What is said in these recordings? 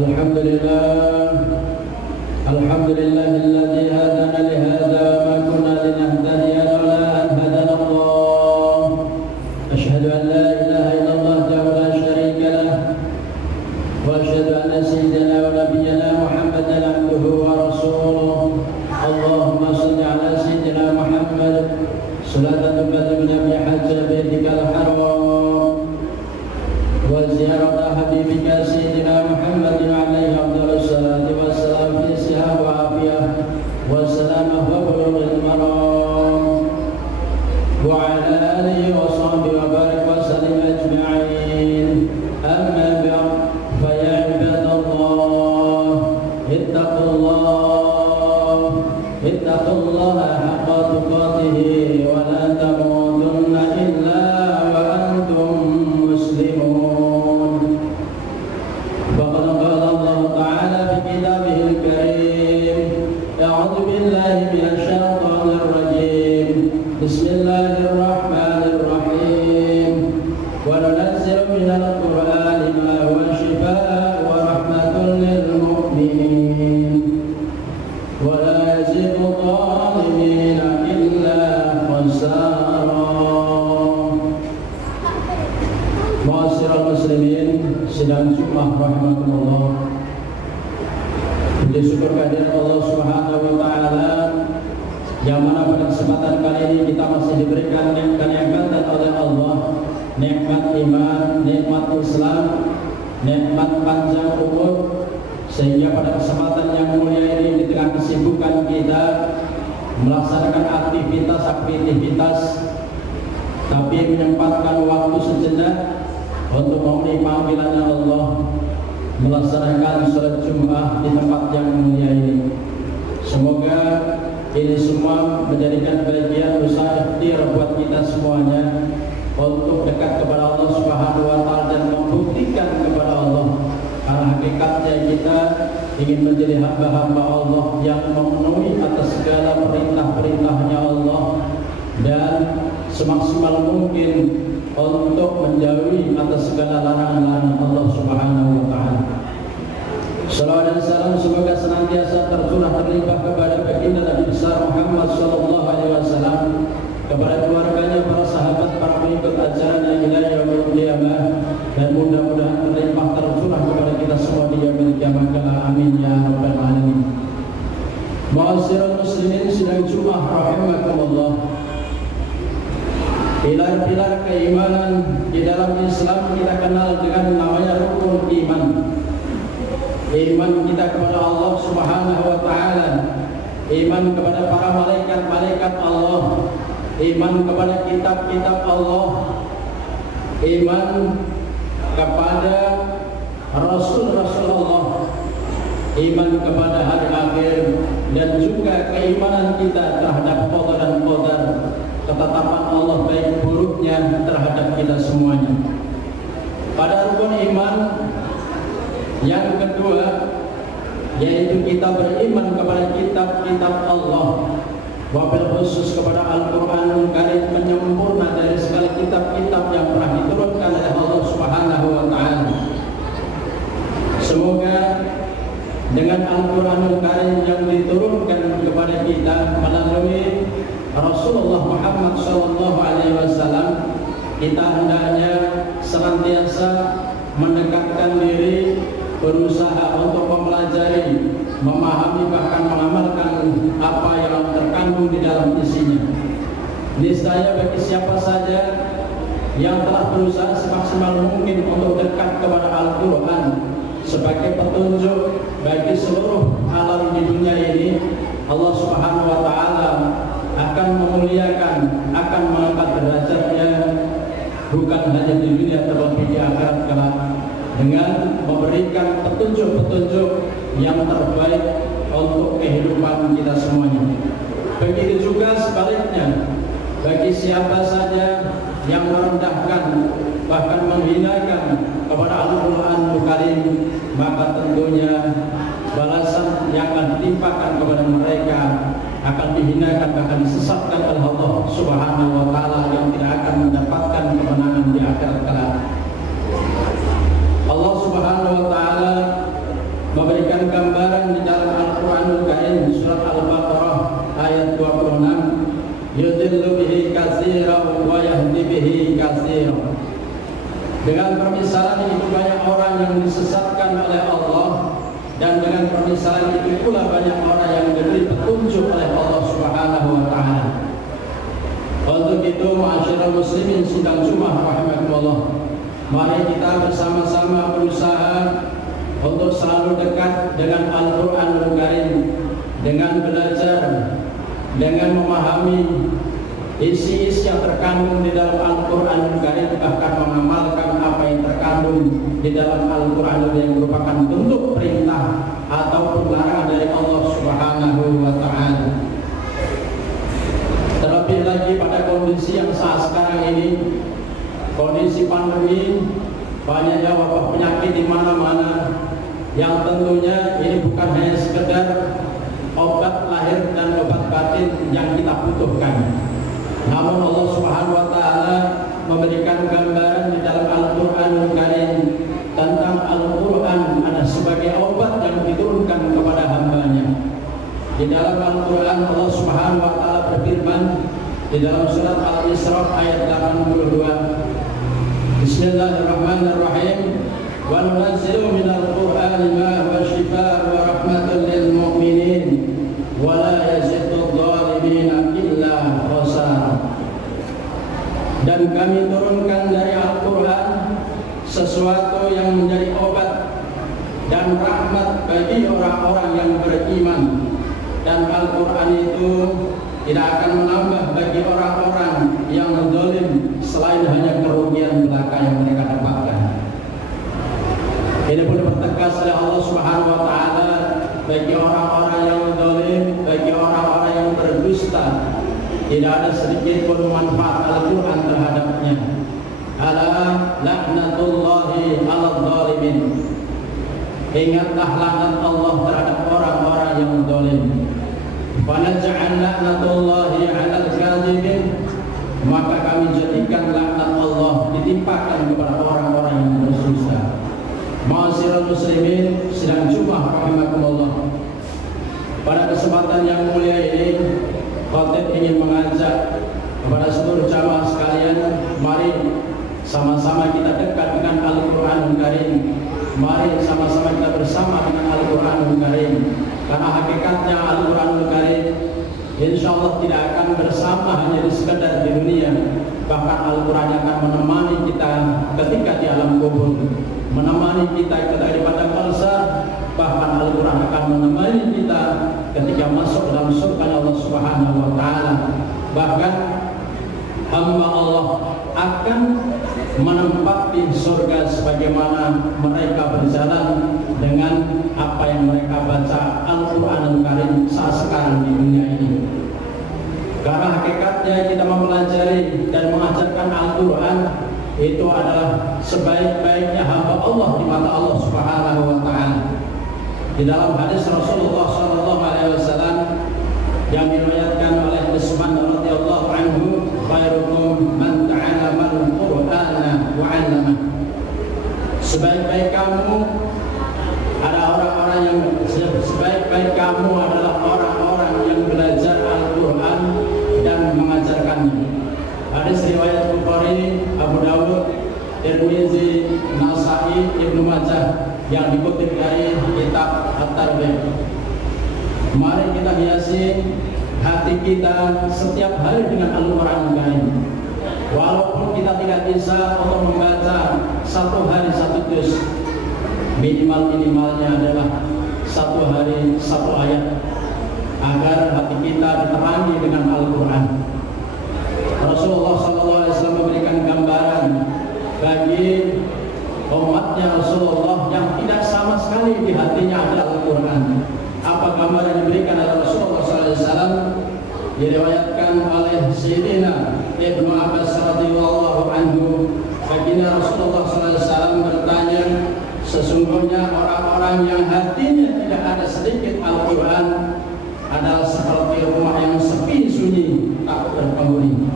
Alhamdulillah, alhamdulillahilladzi hadana li hadza wa ma kunna linahtadiya laula an hadana Allah. Asyhadu an la ilaha illallah wahdahu la syarika lah wa asyhadu anna sayyidana wa nabiyyana Muhammadan abduhu wa rasuluh. Allahumma shalli ala sayyidina Muhammad salatan tubaliguna bi hajja baitikal haram wa ziyarata habibika sayyidina Muhammadin alaihi afdhalus salati wassalam fi sihah wa afiyah wa salamah wa bulughil maram wa ala alihi wa sahbihi wa barik wa sallim ajma'in. Amma ba'd, fa ya ibadallah ittaqullaha haqqa tuqatih wa la tamutunna illa wa antum muslimun. Faqad qala Allah ta'ala fi kitabihil karim, a'udzu billahi minasy syaithanir rajim. Bismillahirrahmanirrahim. Wa nunazzilu minal qur'ani ma huwa shifaa'un wa rahmatun lil mu'minin wa la yazidu adh-dhalimina illa khasara. Ma'asyiral muslimin sidang Jumat rahimakumullah. Puji syukur kehadirat Allah Subhanahu wa taala yang mana pada kesempatan kali ini kita masih diberikan kenikmatan oleh Allah, nikmat iman, nikmat Islam, nikmat panjang umur, sehingga pada kesempatan yang mulia ini di tengah kesibukan kita melaksanakan aktivitas, tapi menyempatkan waktu sejenak untuk memenuhi panggilannya Allah, melaksanakan salat Jumat di tempat yang mulia ini. Semoga ini semua menjadikan bagian usaha ikhtiar buat kita semuanya untuk dekat kepada Allah Subhanahu wa taala dan membuktikan kepada Allah karena hakikatnya kita ingin menjadi hamba-hamba Allah yang memenuhi atas segala perintah-perintahnya Allah dan semaksimal mungkin untuk menjauhi atas segala larangan-larangan Allah Subhanahu wa taala. Salawat dan salam semoga senantiasa tercurah terlimpah kepada baginda Nabi besar Muhammad sallallahu alaihi wasallam, kepada keluarganya, para sahabat, para pengikut ajarannya ila yaumil qiyamah, dan mudah-mudahan terlimpah tercurah kepada kita semua di yaumil qiyamah kelak. Amin ya rabbal alamin. Ma'asyiral muslimin sidang Jumat rahimakumullah. Pilar-pilar keimanan di dalam Islam kita kenal dengan namanya rukun iman. Iman kita kepada Allah Subhanahu wa taala, iman kepada para malaikat-malaikat Allah, iman kepada kitab-kitab Allah, iman kepada Rasul-Rasul Allah, iman kepada hari akhir, dan juga keimanan kita terhadap qada dan qadar, ketetapan Allah baik buruknya terhadap kita semuanya. Pada rukun iman yang kedua, yaitu kita beriman kepada kitab-kitab Allah, wabil khusus kepada Al-Quranul Karim, penyempurna dari segala kitab-kitab yang pernah diturunkan oleh Allah Subhanahu wa taala. Semoga dengan Al-Quranul Karim yang diturunkan kepada kita melalui Rasulullah Muhammad sallallahu alaihi wasallam, kita hendaknya senantiasa mendekatkan diri, berusaha untuk mempelajari, memahami, bahkan mengamalkan apa yang terkandung di dalam isinya. Niscaya bagi siapa saja yang telah berusaha semaksimal mungkin untuk dekat kepada Al-Quran sebagai petunjuk bagi seluruh alam di dunia ini, Allah Subhanahu wa taala akan memuliakan, akan mengangkat derajatnya bukan hanya di dunia terlebih di akhirat kelak, dengan memberikan petunjuk-petunjuk yang terbaik untuk kehidupan kita semuanya. Begitu juga sebaliknya, bagi siapa saja yang merendahkan, bahkan menghinakan kepada Al-Quranul Karim, maka tentunya balasan yang akan ditimpakan kepada mereka akan dihinakan, bahkan disesatkan oleh Allah Subhanahu wa taala, yang tidak akan mendapatkan kemenangan di akhirat kelak. Allah Subhanahu wa taala memberikan gambaran di dalam Al-Qur'anul Karim surat Al-Baqarah ayat 26, yudillu bihi katsiran wa yahdi bihi katsiran. Dengan permisalan itu banyak orang yang disesatkan oleh Allah, dan dengan permisalan itu pula banyak orang yang diberi petunjuk oleh Allah Subhanahu wa taala. Untuk itu, ma'asyiral muslimin sidang Jumat rahimakumullah, mari kita bersama-sama berusaha untuk selalu dekat dengan Al-Qur'anul Karim, dengan belajar, dengan memahami isi-isi yang terkandung di dalam Al-Qur'anul Karim, bahkan mengamalkan apa yang terkandung di dalam Al-Qur'an yang merupakan bentuk perintah ataupun larangan dari Allah Subhanahu wa taala. Terlebih lagi pada kondisi yang saat sekarang ini, kondisi pandemi, banyaknya wabah penyakit di mana-mana, yang tentunya ini bukan hanya sekedar obat lahir dan obat batin yang kita butuhkan. Namun Allah Subhanahu wa taala memberikan gambaran di dalam Al-Qur'anul Karim tentang Al-Qur'an ada sebagai obat yang diturunkan kepada hamba-Nya. Di dalam Al-Qur'an Allah Subhanahu wa taala berfirman di dalam surat Al-Isra ayat 82. Bismillahirrahmanirrahim. Wa nunazzilu minal Qur'ani ma huwa shifaa'un wa rahmatun lil mu'minin wa la yaziddu adh-dhalimina illa khasara. Dan kami turunkan dari Al-Qur'an sesuatu yang menjadi obat dan rahmat bagi orang-orang yang beriman. Dan Al-Qur'an itu tidak akan menambah bagi orang-orang yang zalim selain hanya kerugian belaka yang mereka dapatkan. Ini pun dipertegas oleh Allah Subhanahu wa taala bagi orang-orang yang zalim, bagi orang-orang yang berdusta, tidak ada sedikit pun manfaat Al-Qur'an terhadapnya. Ala laknatullahi 'alal zalimin. Ingatlah laknat Allah terhadap orang-orang yang zalim. Wa naj'al laknatullahi 'alal kadzibin. Maka kami jadikan laknat Allah ditimpakan kepada orang-orang yang berdusta. Ma'asyiral muslimin sidang Jumat rahimakumullah. Pada kesempatan yang mulia ini, khatib ingin mengajak kepada seluruh jamaah sekalian, mari sama-sama kita dekat dengan Al-Qur'anul Karim. Mari sama-sama kita bersama dengan Al-Qur'anul Karim. Karena hakikatnya Al-Qur'anul Karim insyaallah tidak akan bersama hanya di sekedar di dunia. Bahkan Al-Qur'an akan menemani kita ketika di alam kubur, menemani kita ketika di padang barzakh. Bahkan Al-Qur'an akan menemani kita ketika masuk dalam surga Allah Subhanahu wa taala. Bahkan hamba Allah akan menempati surga sebagaimana mereka berjalan dengan apa yang mereka baca Al-Qur'anul Karim saat sekarang di dunia ini. Karena hakikatnya kita mempelajari dan mengajarkan Al-Qur'an itu adalah sebaik-baiknya hamba Allah di mata Allah Subhanahu wa taala. Di dalam hadis Rasulullah sallallahu alaihi wasallam yang diriwayatkan oleh Utsman radhiyallahu anhu, khairukum man ta'allama al-Qur'ana wa 'allama. Sebaik-baik kamu adalah orang-orang yang belajar Al-Qur'an dan mengajarkannya. Hadis riwayat Bukhari, Abu Dawud, Tirmizi, Nasa'i, Ibnu Majah yang dikutip dari kitab At-Tarbiyah. Mari kita hiasi hati kita setiap hari dengan Al-Qur'an Karim. Walaupun kita tidak bisa untuk membaca satu hari satu juz, minimalnya adalah satu hari satu ayat, agar hati kita diterangi dengan Al-Qur'an. Rasulullah SAW memberikan gambaran bagi umatnya Rasulullah yang tidak sama sekali di hatinya adalah Al-Qur'an. Apa gambaran yang diberikan oleh Rasulullah SAW? Diriwayatkan oleh Sayyidina Ibnu Abbas radhiyallahu anhu, baginda Rasulullah SAW bertanya, sesungguhnya orang-orang yang hatinya tidak ada sedikit Al-Qur'an adalah seperti rumah yang sepi sunyi tak berpenghuni.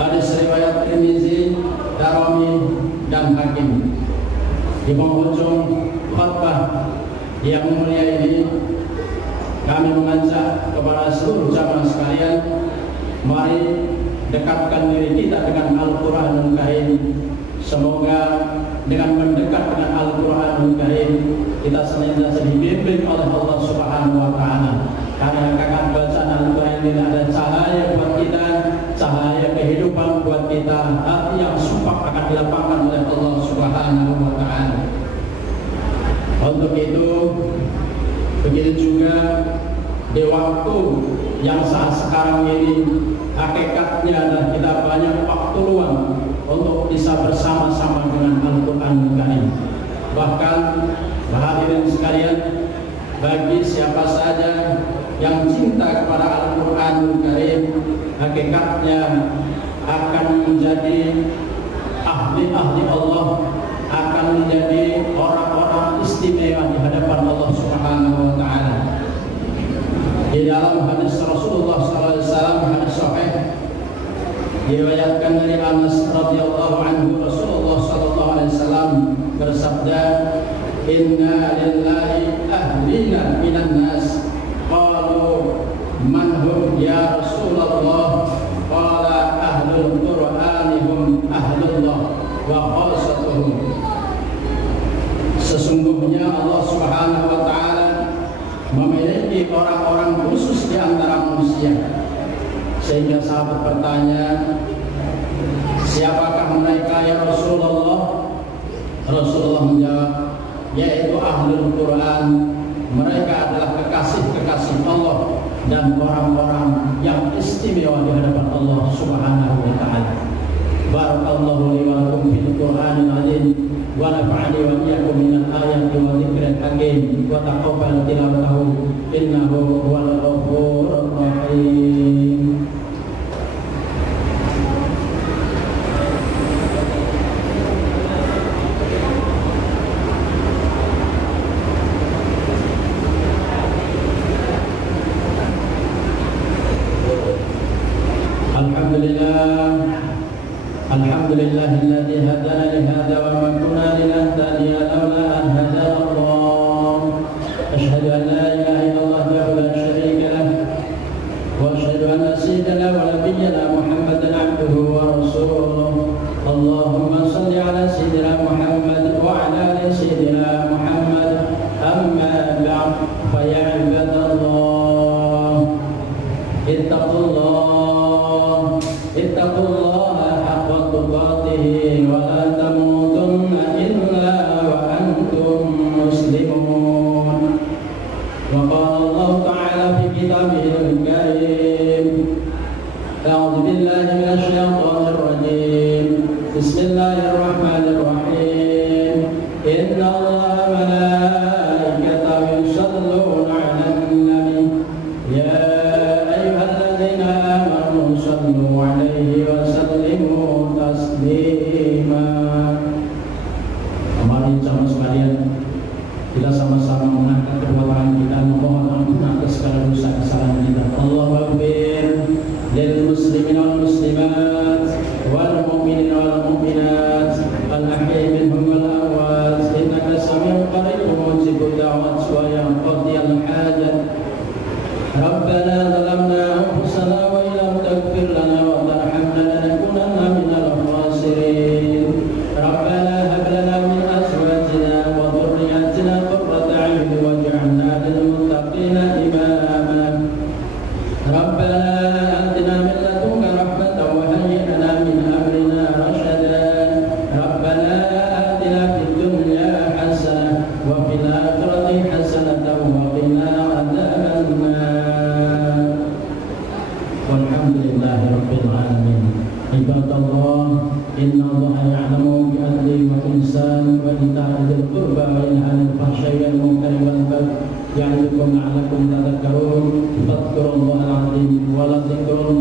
Hadis riwayat Tirmizi, Darimi dan Hakim. Di penghujung khutbah yang mulia ini, kami mengajak kepada seluruh jamaah sekalian, mari dekatkan diri kita dengan Al-Quranul Karim. Semoga dengan mendekat dengan Al-Quranul Karim, kita senantiasa dibimbing oleh Allah Subhanahu wa Ta'ala. Karena dengan bacaan Al-Quran ini ada cahaya buat kita, cahaya kehidupan buat kita, hati yang sumpah akan dilapangkan oleh Allah Subhanahu wa Ta'ala. Untuk itu, begitu juga di waktu yang saat sekarang ini, hakikatnya adalah kita banyak waktu luang untuk bisa bersama-sama dengan Al-Quran Karim. Bahkan hadirin sekalian, bagi siapa saja yang cinta kepada Al-Quran Karim, hakikatnya akan menjadi ahli-ahli Allah, akan menjadi orang-orang istimewa di hadapan Allah Subhanahu wa Ta'ala. Di dalam hadis Rasulullah SAW, hadis sahih, diriwayatkan dari Anas radhiyallahu anhu, Rasulullah SAW bersabda, "Inna lillahi ahlina minan nas." Qalu, "Man hum ya Rasulullah?" Qala, "Ahlul Qur'ani hum ahlullah wa khasatuhum." Sesungguhnya Allah Subhanahu wa Ta'ala memiliki orang-orang khusus di antara manusia. Sehingga sahabat bertanya, "Siapakah mereka ya Rasulullah?" Rasulullah menjawab, "Yaitu ahlul Quran." Mereka adalah kekasih-kekasih Allah dan orang-orang yang istimewa di hadapan Allah Subhanahu wa Ta'ala. Barakallahu li wa lakum fil Qur'anil azim wa nafa'ani wa iyyakum minal ayati wa dzikril hakim wa taqabbal tilawatahu innahu huwal ghafurur rahim. Alhamdulillahilladzi hadana li hadza wa ma kunna linahtadiya laula an hadana Allah. Asyhadu an la ilaha illallah wahdahu la syarika lah wa asyhadu anna sayyidana wa nabiyyana Muhammadan abduhu wa rasuluh. Allahumma shalli ala sayyidina Muhammad wa ala ali sayyidina Muhammad. Amma ba'd, fa ya ibadallah, ittaqullaha haqqa tuqatih wa la tamutunna illa wa antum muslimun. Wa qala Allah ta'ala fi kitabihil karim, a'udzu billahi minasy syaithanir rajim. Bismillahirrahmanirrahim. Inna Allaha wa malaikatahu yusholluna 'alan nabi, ya ayyuhalladzina amanu shallu 'alaihi wa sallimu taslima. Mari jamaah sekalian, kita sama-sama mengangkat kedua tangan kita, memohon ampun atas segala dosa kesalahan kita. Allahumma lil muslimin wal muslimat wal mu'minin wal mu'minat al ahya'i minhum wal amwat, innaka sami'un qaribun mujibud da'wat wa ya qadiyal hajat. Rabbana zalamna anfusana wa illam taghfir lana wa tarhamna lanakunanna minal khasirin. Rabbana hab lana min azwajina wa dhurriyyatina qurrata a'yun waj'alna lil muttaqina imama. Rabbana atina min ladunka rahmatan wa hayyi' lana min amrina rashada. Rabbana atina fid dunya hasanah wa fil akhirati hasanatan wa qina adzabannar. Walhamdulillahi rabbil alamin. Ibadallah, inna Allaha ya'lamu bi adli wa ihsan wa ita'i dzil qurba wa yanha 'anil fahsya'i wal munkari wal baghi ya'idukum la'allakum tadhakkarun. Fadhkurullaha al-'azim wa la dzikrullahi